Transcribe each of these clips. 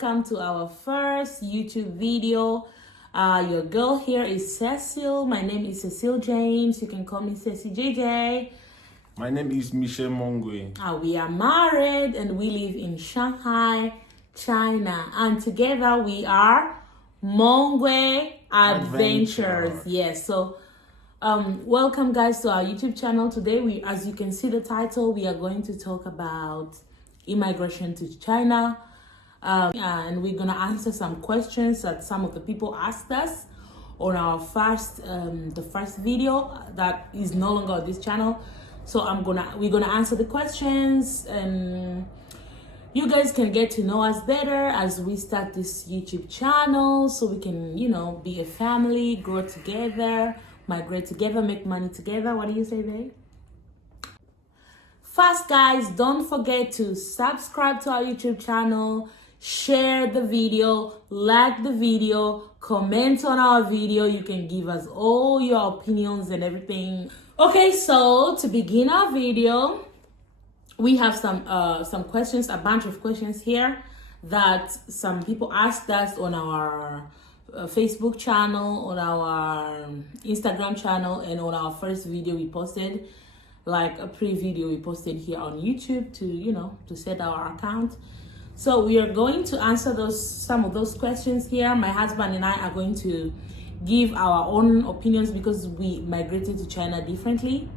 welcome to our first YouTube video. Your girl here is Cecile. My name is Cecile James. You can call me Ceci JJ. My name is Michel Mongwe. We are married and we live in Shanghai, China. And together we are Mongwe Adventures. Yes, so welcome guys to our YouTube channel. Today, as you can see the title, we are going to talk about immigration to China. And we're gonna answer some questions that some of the people asked us on our the first video that is no longer on this channel. So we're gonna answer the questions, and you guys can get to know us better as we start this YouTube channel, so we can, be a family, grow together, migrate together, make money together. What do you say, babe? First, guys, don't forget to subscribe to our YouTube channel, share the video, like the video, comment on our video. You can give us all your opinions and everything. Okay, so to begin our video, we have some questions, a bunch of questions here that some people asked us on our Facebook channel, on our Instagram channel, and on our first video we posted, like a pre-video we posted here on YouTube to set our account. So we are going to answer some of those questions here. My husband and I are going to give our own opinions because we migrated to China differently.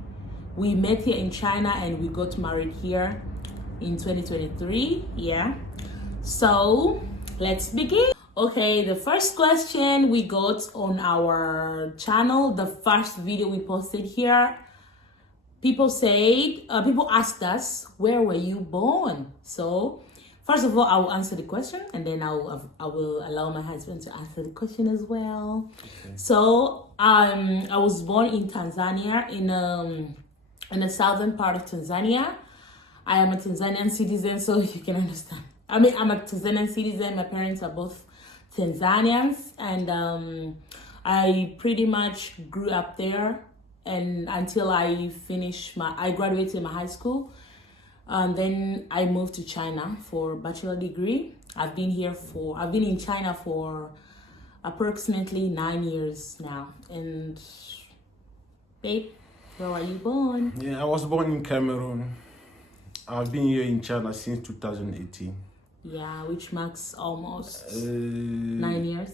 We met here in China and we got married here in 2023. Yeah. So let's begin. Okay, the first question we got on our channel, the first video we posted here, people asked us, where were you born? So first of all, I will answer the question, and then I will allow my husband to answer the question as well. Okay. So I was born in Tanzania, in the southern part of Tanzania. I am a Tanzanian citizen, so you can understand. I'm a Tanzanian citizen. My parents are both Tanzanians, and I pretty much grew up there, and until I graduated my high school. And then I moved to China for a bachelor degree. I've been in China for approximately 9 years now. And babe, where were you born? Yeah, I was born in Cameroon. I've been here in China since 2018. Yeah, which marks almost 9 years.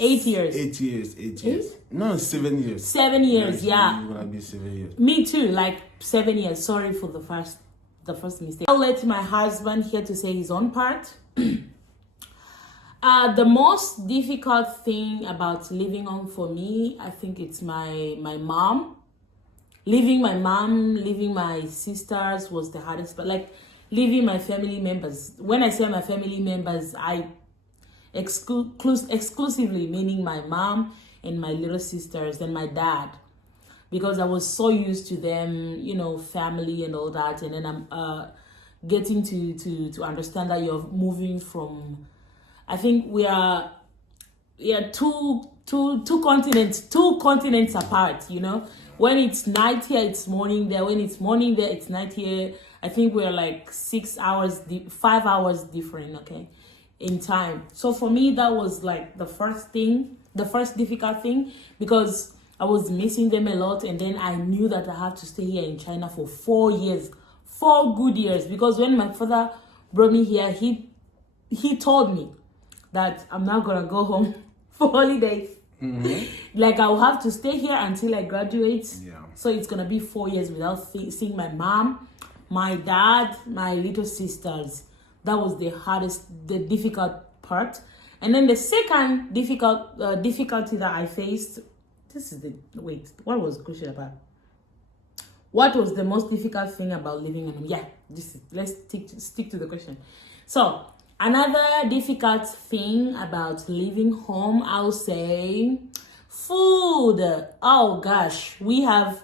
8 years. 8 years. 8 years. No, 7 years. 7 years, yeah. It's gonna be 7 years. Me too, like 7 years. Sorry for the first mistake. I'll let my husband here to say his own part. The most difficult thing about living home for me, I think it's my mom. Leaving my mom, leaving my sisters was the hardest, but like leaving my family members. When I say my family members, I exclusively meaning my mom and my little sisters and my dad. Because I was so used to them, family and all that. And then I'm getting to understand that you're moving from, I think we are two continents apart, When it's night here, it's morning there. When it's morning there, it's night here. I think we're like 5 hours different, okay, in time. So for me, that was like the first difficult thing, because I was missing them a lot, and then I knew that I had to stay here in China for 4 years, 4 good years, because when my father brought me here, he told me that I'm not gonna go home for holidays. Mm-hmm. Like I'll have to stay here until I graduate. Yeah. So it's gonna be 4 years without seeing my mom, my dad, my little sisters. That was the difficult part. And then the second difficulty that I faced. What was the question about? What was the most difficult thing about living in home? Yeah, let's stick to the question. So another difficult thing about living home, I'll say food. Oh gosh, we have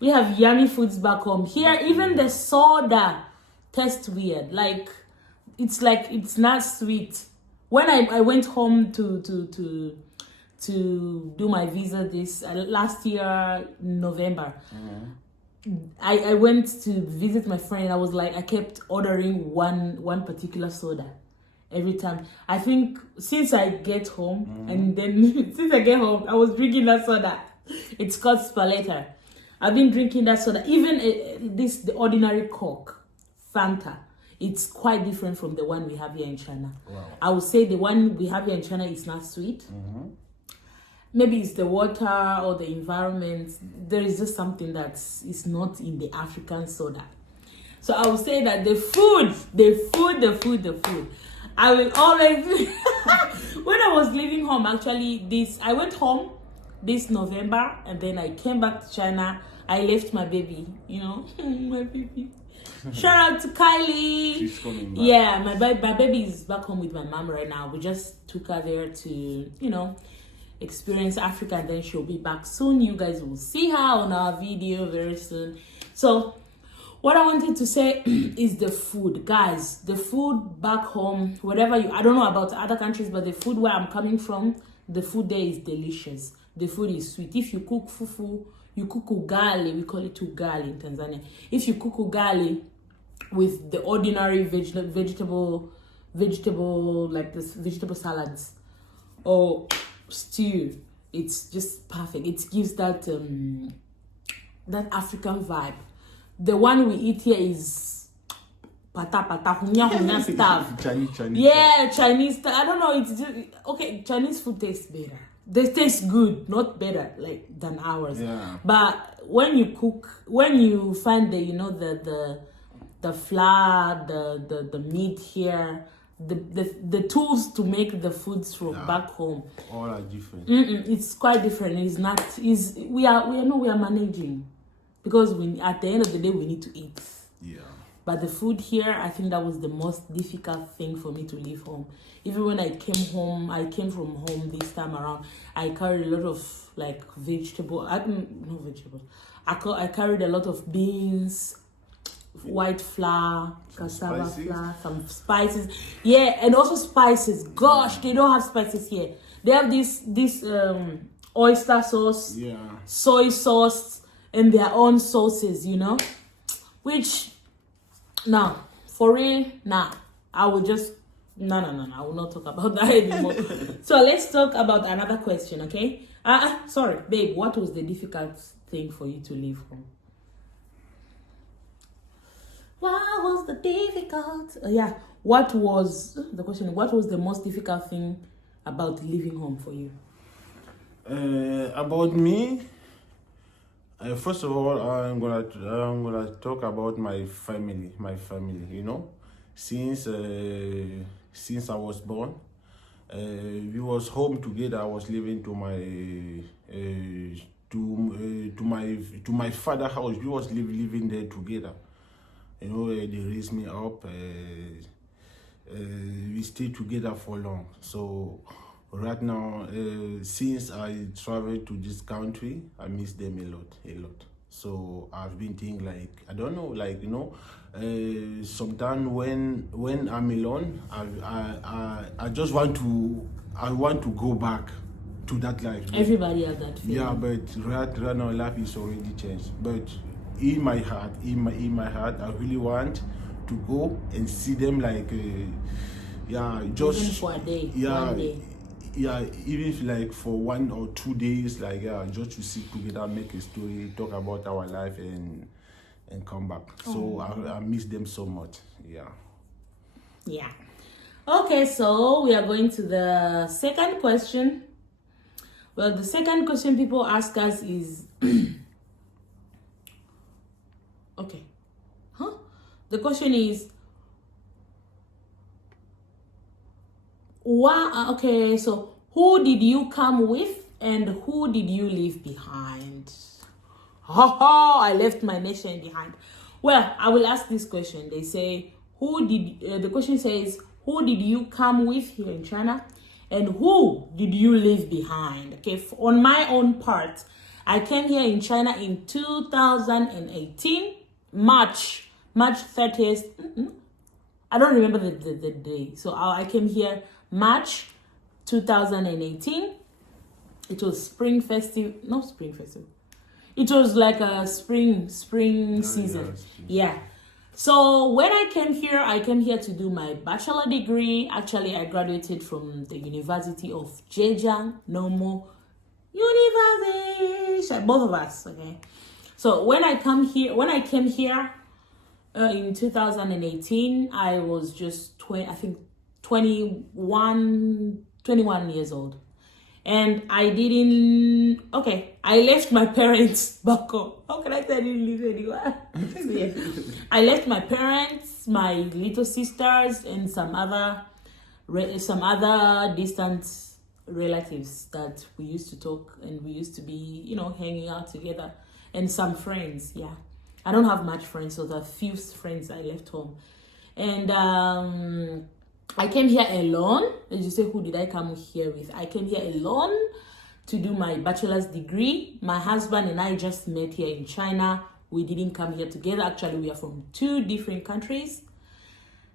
yummy foods back home. Here, even the soda tastes weird. Like it's not sweet. When I went home to do my visa last year November, I went to visit my friend. I was like, I kept ordering one particular soda, every time. I think since I get home, and then since I get home, I was drinking that soda. It's called Spaletta. I've been drinking that soda. Even the ordinary Coke, Fanta, it's quite different from the one we have here in China. Wow. I would say the one we have here in China is not sweet. Maybe it's the water or the environment. There is just something that is not in the African soda. So I would say that the food. I will always, when I was leaving home, actually, I went home this November, and then I came back to China. I left my baby, my baby. Shout out to Kylie. She's coming back. Yeah, my baby is back home with my mom right now. We just took her there to, experience Africa, and then she'll be back soon. You guys will see her on our video very soon. So what I wanted to say is the food, guys. The food back home, I don't know about other countries, but the food where I'm coming from, the food there is delicious. The food is sweet. If you cook fufu, you cook ugali, we call it ugali in Tanzania. If you cook ugali with the ordinary vegetable like this vegetable salads or stew, it's just perfect. It gives that African vibe. The one we eat here is pata hunya stuff. Chinese. Yeah, Chinese stuff. I don't know. It's just, okay. Chinese food tastes better. They taste good, not better than ours. Yeah. But when you cook, when you find the flour, the meat here, the tools to make the foods from back home, all are different. It's quite different. It's not. We are managing, because at the end of the day we need to eat. Yeah. But the food here, I think that was the most difficult thing for me to leave home. Even when I came from home this time around, I carried a lot of vegetable. I carried a lot of beans, white flour, cassava flour, some spices. Yeah, and also spices. Gosh, they don't have spices here. They have this oyster sauce, soy sauce, and their own sauces, which, now, for real, I will just, I will not talk about that anymore. So let's talk about another question, okay? Sorry, babe, what was the difficult thing for you to leave home? What was the difficult? What was the most difficult thing about leaving home for you? About me, first of all, I'm gonna talk about my family. Since I was born, we was home together. I was living to my father's house. We was living there together. They raised me up. We stayed together for long. So right now, since I traveled to this country, I miss them a lot. So I've been thinking I don't know, sometimes when I'm alone, I just want to go back to that life. Everybody has that feeling. Yeah, but right now life is already changed. But in my heart, I really want to go and see them just even for a day. Yeah, 1 day. Yeah, even if for 1 or 2 days, just to sit together, make a story, talk about our life, and come back. So I miss them so much. Yeah. Okay, so we are going to the second question. Well, the second question people ask us is okay. The question is, so who did you come with and who did you leave behind? I left my nation behind. Well, I will ask this question. They say, the question says, who did you come with here in China and who did you leave behind? Okay, on my own part, I came here in China in 2018, March 30th. I don't remember the day. So I came here March 2018. It was Spring Festival. Not Spring Festival. It was like a spring season. Yeah. So when I came here to do my bachelor degree. Actually, I graduated from the University of Zhejiang, Normal University. Both of us, okay. So when I came here in 2018, I was just 21 years old. And I left my parents back home. How can I tell you live anywhere? I left my parents, my little sisters, and some other distant relatives that we used to talk and we used to be, hanging out together. And some friends, yeah. I don't have much friends, so the few friends I left home. And I came here alone. As you say, who did I come here with? I came here alone to do my bachelor's degree. My husband and I just met here in China. We didn't come here together. Actually, we are from 2 different countries.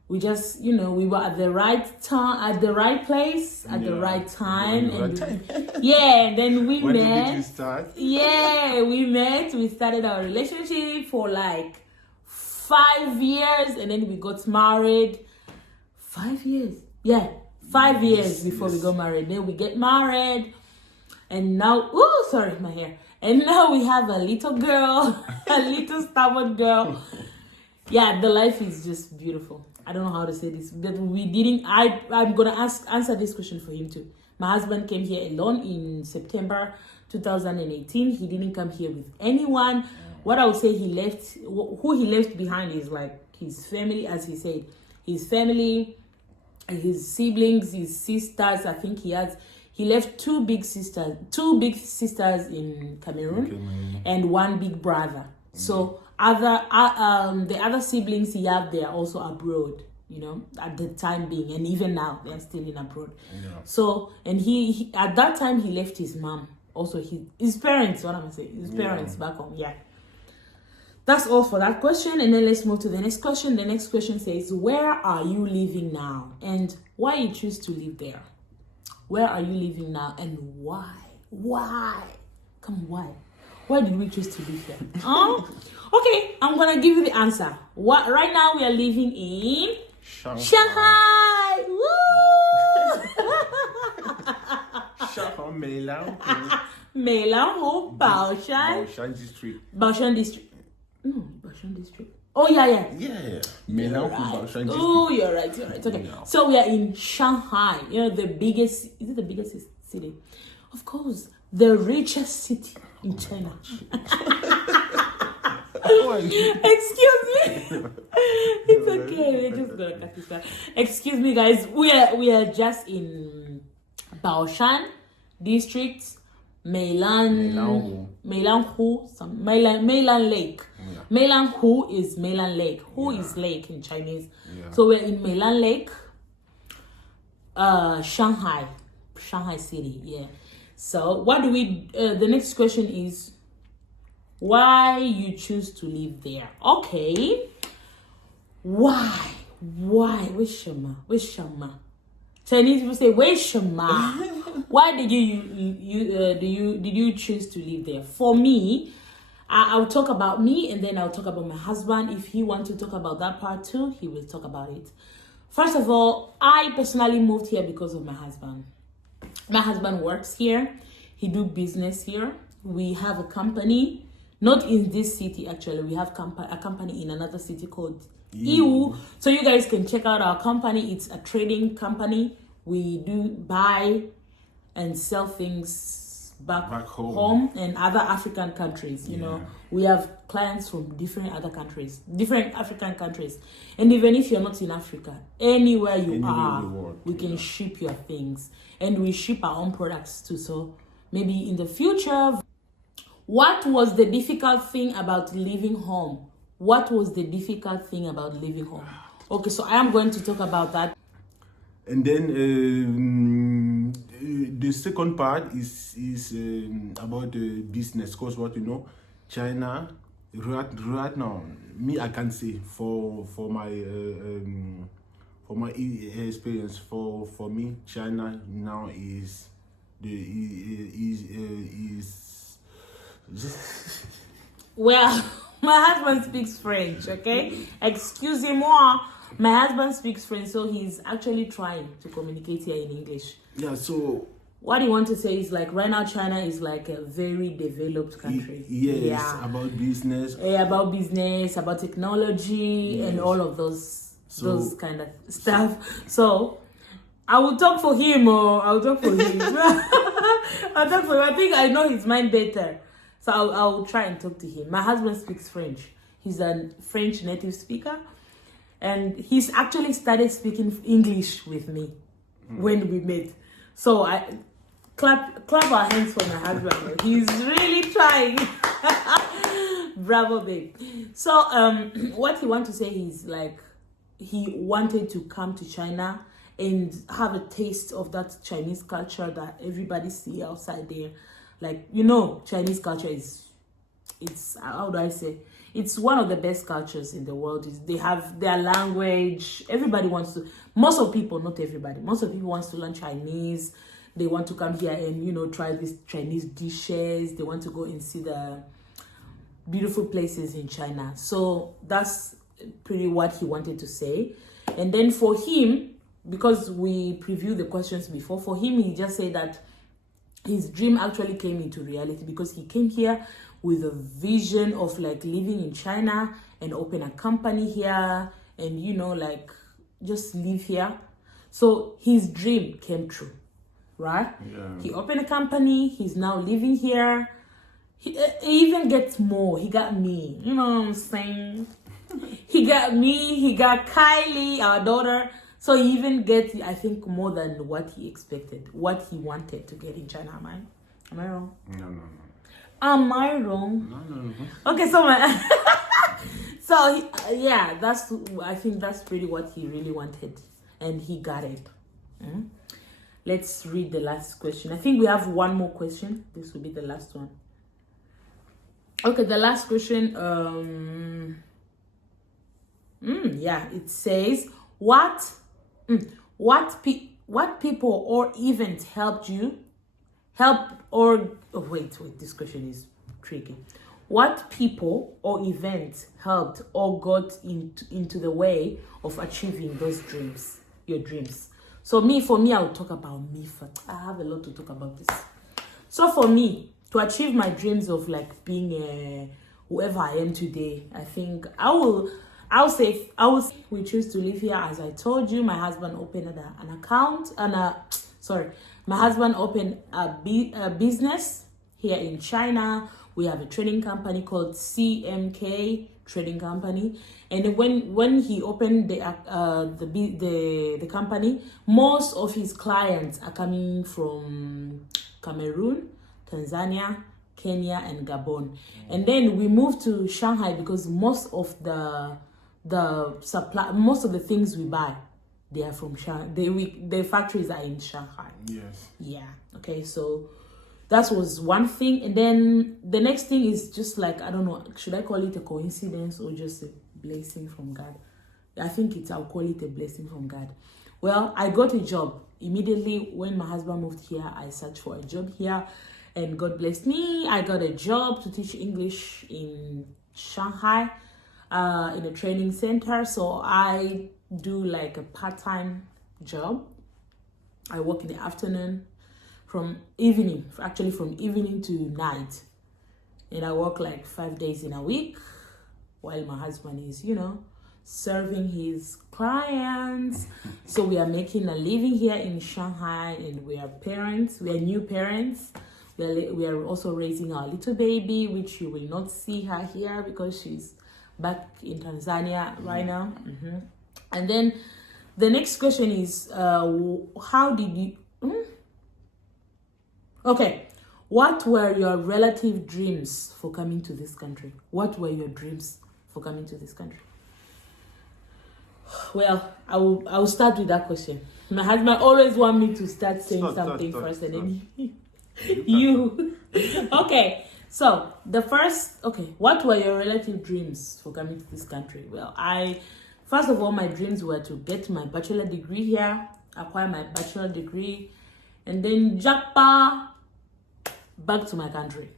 We just, we were at the right time, at the right place, at the right time. And then we When met. did you start? Yeah, we met. We started our relationship for like 5 years, and then we got married. 5 years. Yeah, 5 years before we got married. Then we get married. And now, sorry, my hair. And now we have a little girl, a little stubborn girl. Yeah, the life is just beautiful. I don't know how to say this, but I'm going to answer this question for him too. My husband came here alone in September 2018. He didn't come here with anyone. What I would say who he left behind is like his family, as he said. His family, his siblings, his sisters. I think he left 2 big sisters in Cameroon, and 1 big brother. So the other siblings he had, they are also abroad, at the time being, and even now they're still in abroad. Yeah. So, and he at that time he left his mom, also his parents. What am I saying? His parents back home. Yeah. That's all for that question, and then let's move to the next question. The next question says, where are you living now, and why you choose to live there? Where are you living now, and why? Why? Why did we choose to live here? Okay, I'm gonna give you the answer. Right now we are living in Shanghai. Woo! Shanghai, Meilanhu, Baoshan District. Baoshan District. No, Baoshan District. Oh yeah. Yeah, Meilanhu, Baoshan District. Oh, you're right. Okay, yeah. So we are in Shanghai. The biggest. Is it the biggest city? Of course, the richest city in China. Excuse me. It's okay. We're just gonna cut this out. Excuse me, guys. We are just in Baoshan District, Meilanhu, Meilan Lake. Yeah. Meilanhu is Meilan Lake. Hu is lake in Chinese. Yeah. So we're in Meilan Lake, Shanghai city. Yeah. So what do the next question is, why you choose to live there? Okay. Why? Where's Shama? Chinese people say, where's Shama? Why did you choose to live there? For me, I'll talk about me, and then I'll talk about my husband. If he wants to talk about that part too, he will talk about it. First of all, I personally moved here because of my husband. My husband works here. He do business here. We have a company, not in this city actually. We have a company in another city called Yiwu. So you guys can check out our company. It's a trading company. We do buy and sell things back home and other African countries. We have clients from different African countries. And even if you're not in Africa, anywhere you are, we can ship your things. And we ship our own products too. So maybe in the future, what was the difficult thing about leaving home? What was the difficult thing about leaving home? Okay, so I am going to talk about that. And then the second part is about the business. Because China right now, me I can say for my experience, for me, China now is Well, My husband speaks French, okay? Excusez-moi. My husband speaks French, so he's actually trying to communicate here in English. Yeah, so What you want to say is like right now China is like a very developed country. yes, about business. About business, about technology, and all of those kind of stuff. So I will talk for him, or I'll talk for him. I'll talk for him. I think I know his mind better, so I'll try and talk to him. My husband speaks French. He's a French native speaker, and he's actually started speaking English with me when we met. So I clap our hands for my husband. He's really trying. Bravo, babe. So what he wants to say is like he wanted to come to China and have a taste of that Chinese culture that everybody see outside there. Like, you know, Chinese culture it's how do I say? It's one of the best cultures in the world. They have their language. Everybody wants to, most of people, not everybody, most of people wants to learn Chinese. They want to come here and, you know, try these Chinese dishes. They want to go and see the beautiful places in China. So that's pretty what he wanted to say. And then for him, because we previewed the questions before, for him, he just said that his dream actually came into reality because he came here with a vision of like living in China and open a company here and, you know, like just live here. So his dream came true, right? Yeah. He opened a company. He's now living here. He even gets more. He got me. You know what I'm saying? He got me. He got Kylie, our daughter. So he even gets, I think, more than what he expected, what he wanted to get in China. Am I wrong? No. Am I wrong? No. Okay, so yeah, I think that's pretty what he really wanted, and he got it. Let's read the last question. I think we have one more question. This will be the last one. Okay, the last question. Yeah, it says what people or events helped you this question is tricky. What people or events helped or got into the way of achieving those dreams, your dreams? So for me, I'll talk about me first. I have a lot to talk about this. So for me, to achieve my dreams of like being whoever I am today, I think I'll say we choose to live here. As I told you, my husband opened an account my husband opened a business here in China. We have a trading company called CMK Trading Company, and when he opened the company, most of his clients are coming from Cameroon, Tanzania, Kenya, and Gabon. And then we moved to Shanghai because most of the things we buy, they are from Shanghai. The factories are in Shanghai. Yes. Yeah. Okay. So that was one thing, and then the next thing is just like, I don't know, should I call it a coincidence or just a blessing from God? I'll call it a blessing from God. Well, I got a job immediately when my husband moved here. I searched for a job here, and God blessed me. I got a job to teach English in Shanghai, in a training center. So I do like a part-time job. I work in the afternoon from evening to night, and I work like 5 days in a week while my husband is, serving his clients. So we are making a living here in Shanghai, and we are new parents. We are also raising our little baby, which you will not see her here because she's back in Tanzania right now. And then the next question is, how did you... Okay, what were your relative dreams for coming to this country? What were your dreams for coming to this country? Well, I will start with that question. My husband always want me to start saying something first, and then you. Okay, so what were your relative dreams for coming to this country? Well, first of all, my dreams were to get my bachelor degree here, acquire my bachelor degree, and then back to my country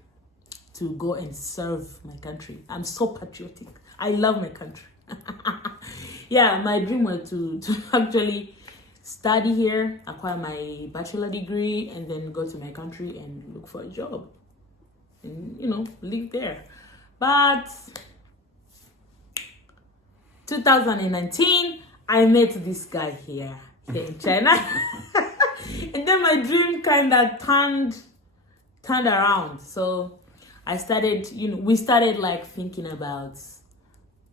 to go and serve my country. I'm so patriotic. I love my country. Yeah, my dream was to actually study here, acquire my bachelor degree, and then go to my country and look for a job. And, live there. But 2019, I met this guy here in China. And then my dream kind of turned around. So I started, we started like thinking about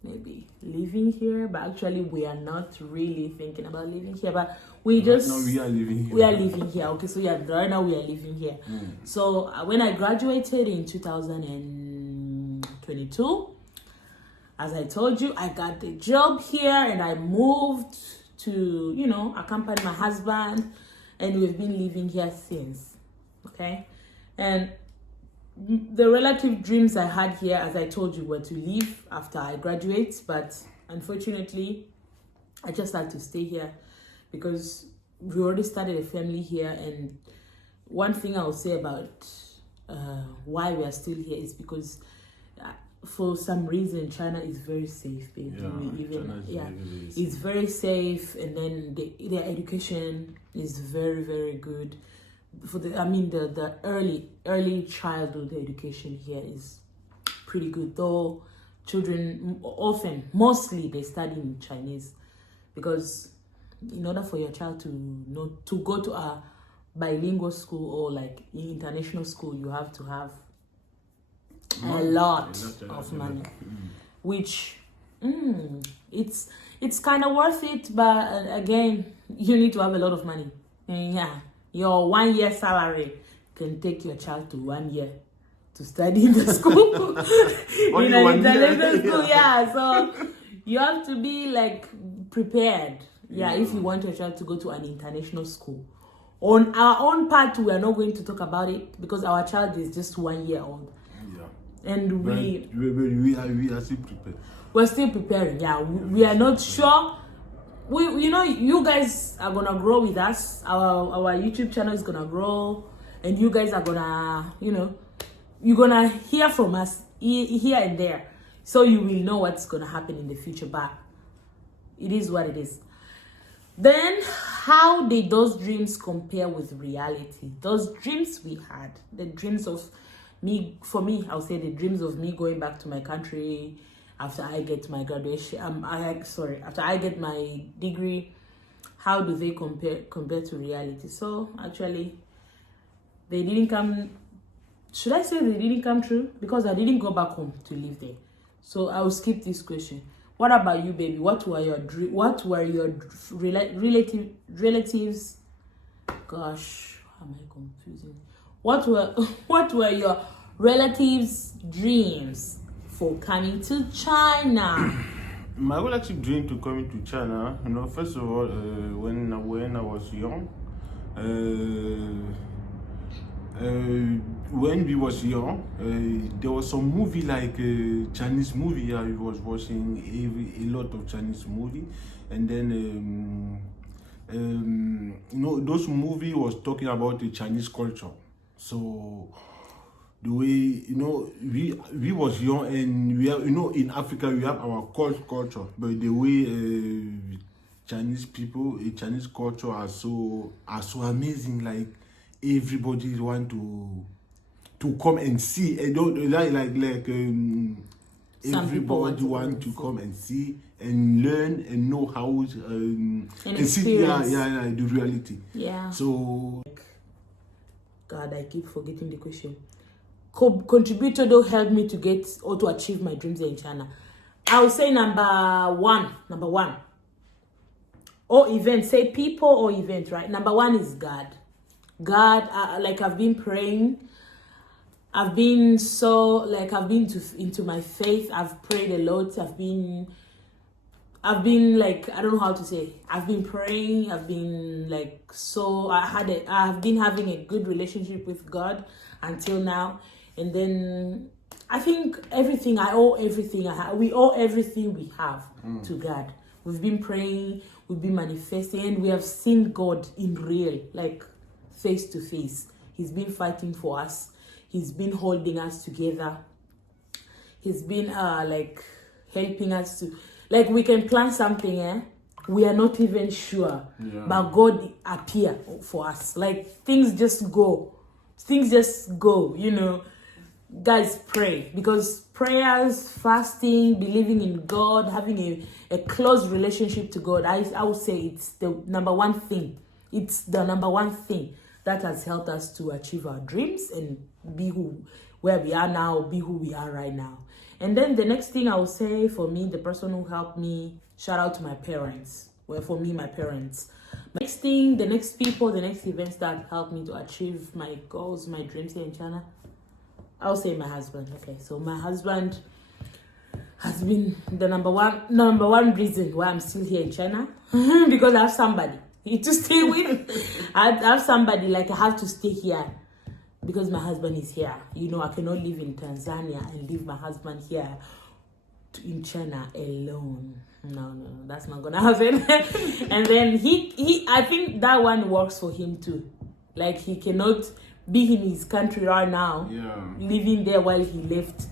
maybe living here, but actually we are not really thinking about living here, but we just we are living here. We are living here. Okay, so right now we are living here. So when I graduated in 2022, as I told you, I got the job here and I moved to accompany my husband, and we've been living here since. Okay, and the relative dreams I had here, as I told you, were to leave after I graduate, but unfortunately, I just had to stay here because we already started a family here. And one thing I will say about why we are still here is because for some reason China is very safe, baby. It's very safe, and then their education is very, very good. The early childhood education here is pretty good, though children mostly they study in Chinese, because in order for your child to go to a bilingual school or like international school, you have to have a lot of money, which it's kind of worth it, but again, you need to have a lot of money. Yeah, your 1 year salary can take your child to 1 year to study in the school. In an international school, yeah. So you have to be like prepared. Yeah, if you want your child to go to an international school. On our own part, we are not going to talk about it because our child is just 1 year old. Yeah. And we are still prepared. We're still preparing. Yeah, we are not sure. You guys are gonna grow with us. Our YouTube channel is gonna grow, and you guys are gonna, you're gonna hear from us here and there, so you will know what's gonna happen in the future. But it is what it is. Then, how did those dreams compare with reality? Those dreams we had, the dreams of me. For me, I'll say the dreams of me going back to my country after I get my graduation, after I get my degree, how do they compare to reality? So actually, they didn't come. Should I say they didn't come true? Because I didn't go back home to live there. So I will skip this question. What about you, baby? What were your relatives? Gosh, how am I confusing? What were your relatives' dreams for coming to China? My relative dream to coming to China, first of all, when I was young, when we was young, there was some movie like Chinese movie. I was watching a lot of Chinese movie, and then those movie was talking about the Chinese culture. So the way we was young, and we have in Africa we have our culture, but the way Chinese people, Chinese culture are so amazing. Like everybody want to come and see, and don't everybody want to come and see and learn and know how and see the reality. Yeah. So God, I keep forgetting the question. Contributor don't help me to get or to achieve my dreams in China. I would say number one. Or event, say people or event, right? Number one is God. God, I've been praying. I've been into my faith. I've prayed a lot. I've been like, I don't know how to say. I've been praying. I've been like, I've been having a good relationship with God until now. And then I think we owe everything we have to God. We've been praying, we've been manifesting, and we have seen God in real, like face to face. He's been fighting for us. He's been holding us together. He's been like helping us to, like, we can plan something, we are not even sure, but God appear for us. Like, things just go, you know. Guys, pray, because prayers, fasting, believing in God, having a close relationship to God, I would say it's the number one thing. It's the number one thing that has helped us to achieve our dreams and be where we are now, be who we are right now. And then the next thing I would say, for me, the person who helped me, shout out to my parents. Well, for me, my parents. Next thing, the next people, the next events that helped me to achieve my goals, my dreams here in China, I'll say my husband. Okay, so my husband has been the number one reason why I'm still here in China. Because I have somebody to stay with. I have somebody, like, I have to stay here because my husband is here. You know, I cannot live in Tanzania and leave my husband here in China alone. No, that's not gonna happen. And then he I think that one works for him too. Like, he cannot be in his country right now, living there while he left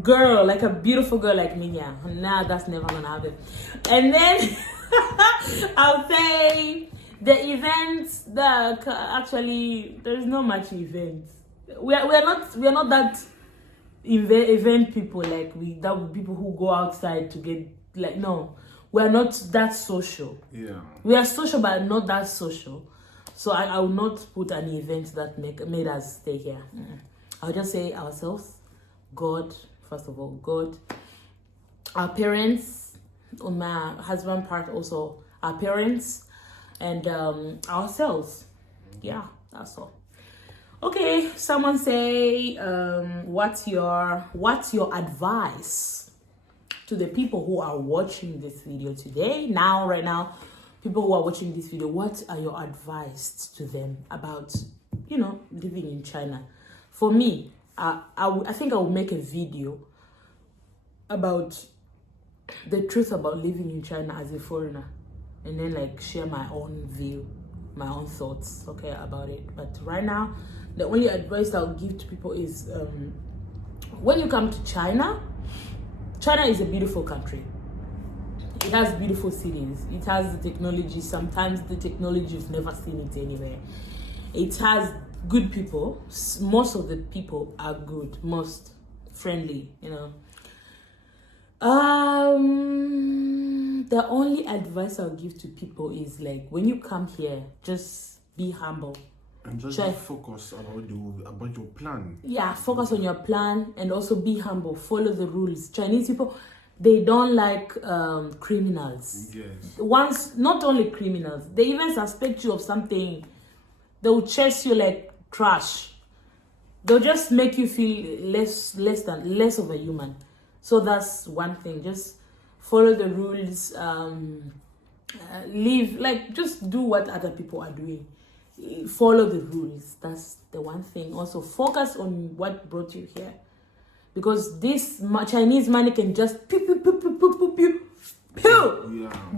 girl, like a beautiful girl like me. Nah, that's never gonna happen. And then I'll say the events that actually there's not much events. We're not that event people, like people who go outside to get, like, no, we're not that social. We are social but not that social. So I will not put any events that made us stay here. I'll just say ourselves, God, first of all, God, our parents, on my husband part also, our parents, and ourselves. Yeah, that's all. Okay, someone say, what's your advice to the people who are watching this video today? Right now, people who are watching this video, what are your advice to them about, you know, living in China? For me, I think I will make a video about the truth about living in China as a foreigner, and then, like, share my own view, my own thoughts, okay, about it. But right now, the only advice I'll give to people is, when you come to China is a beautiful country. It has beautiful cities. It has the technology. Sometimes the technology, you've never seen it anywhere. It has good people. Most of the people are good, most friendly, you know. The only advice I'll give to people is, like, when you come here, just be humble. And just focus about your plan. Yeah, focus on your plan, and also be humble. Follow the rules. Chinese people, they don't like criminals. Yes. Not only criminals, they even suspect you of something. They will chase you like trash. They'll just make you feel less of a human. So that's one thing. Just follow the rules. Live, like, just do what other people are doing. Follow the rules. That's the one thing. Also, focus on what brought you here, because this Chinese money can just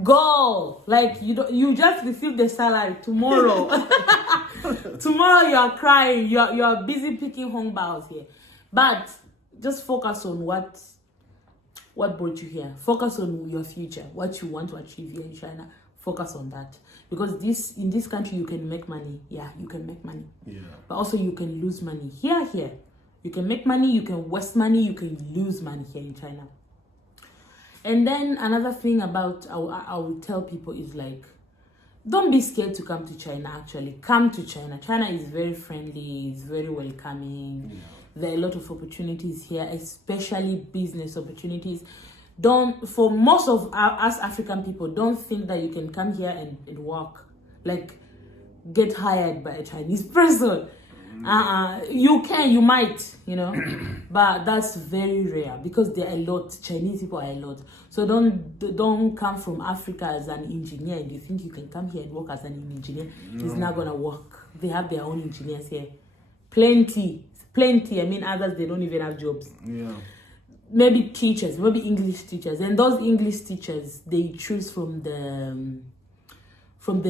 go. Like, you just receive the salary tomorrow. Tomorrow you are crying. You are busy picking hongbao here. But just focus on what brought you here. Focus on your future, what you want to achieve here in China. Focus on that, because in this country you can make money. Yeah, you can make money. Yeah. But also you can lose money. Here. You can make money, you can waste money, you can lose money here in China. And then another thing about I will tell people is, like, don't be scared to come to China. Actually, come to China. China is very friendly, it's very welcoming. Yeah. There are a lot of opportunities here, especially business opportunities. For most of us African people, don't think that you can come here and work, like, get hired by a Chinese person. You might, you know, but that's very rare, because there are a lot. Chinese people are a lot. So don't come from Africa as an engineer and you think you can come here and work as an engineer. No. It's not gonna work. They have their own engineers here, plenty. I mean, others, they don't even have jobs. Yeah. Maybe teachers, maybe English teachers, and those English teachers, they choose from the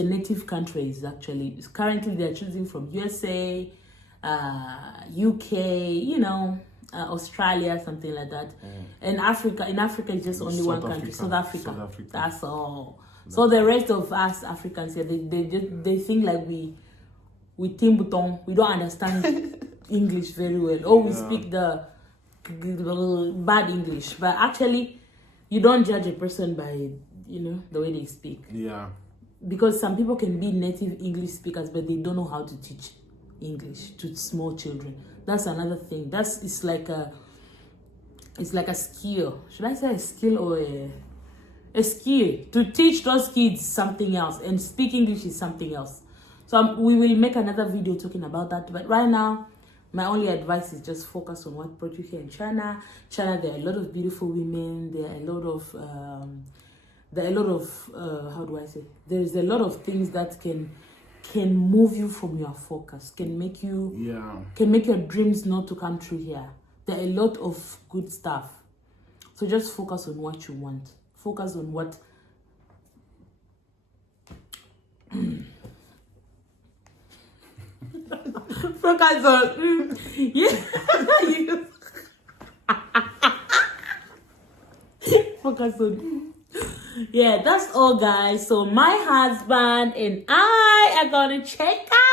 native countries. Actually, currently they're choosing from USA, UK, you know, Australia, something like that. And Africa, in Africa, it's just only one country, South Africa. That's all. So the rest of us Africans here, they think like we timbuton, we don't understand English very well, or we speak the bad English. But actually, you don't judge a person by, you know, the way they speak. Yeah. Because some people can be native English speakers, but they don't know how to teach English to small children. That's another thing. It's like a skill. Should I say a skill or a skill? To teach those kids something else, and speak English is something else. So we will make another video talking about that. But right now, my only advice is just focus on what brought you here in China. China, there are a lot of beautiful women. There are a lot of how do I say? There is a lot of things that can move you from your focus, can make your dreams not to come true here. There are a lot of good stuff. So just focus on what you want. Focus on what focus on focus on yeah, that's all, guys. So my husband and I are gonna check out.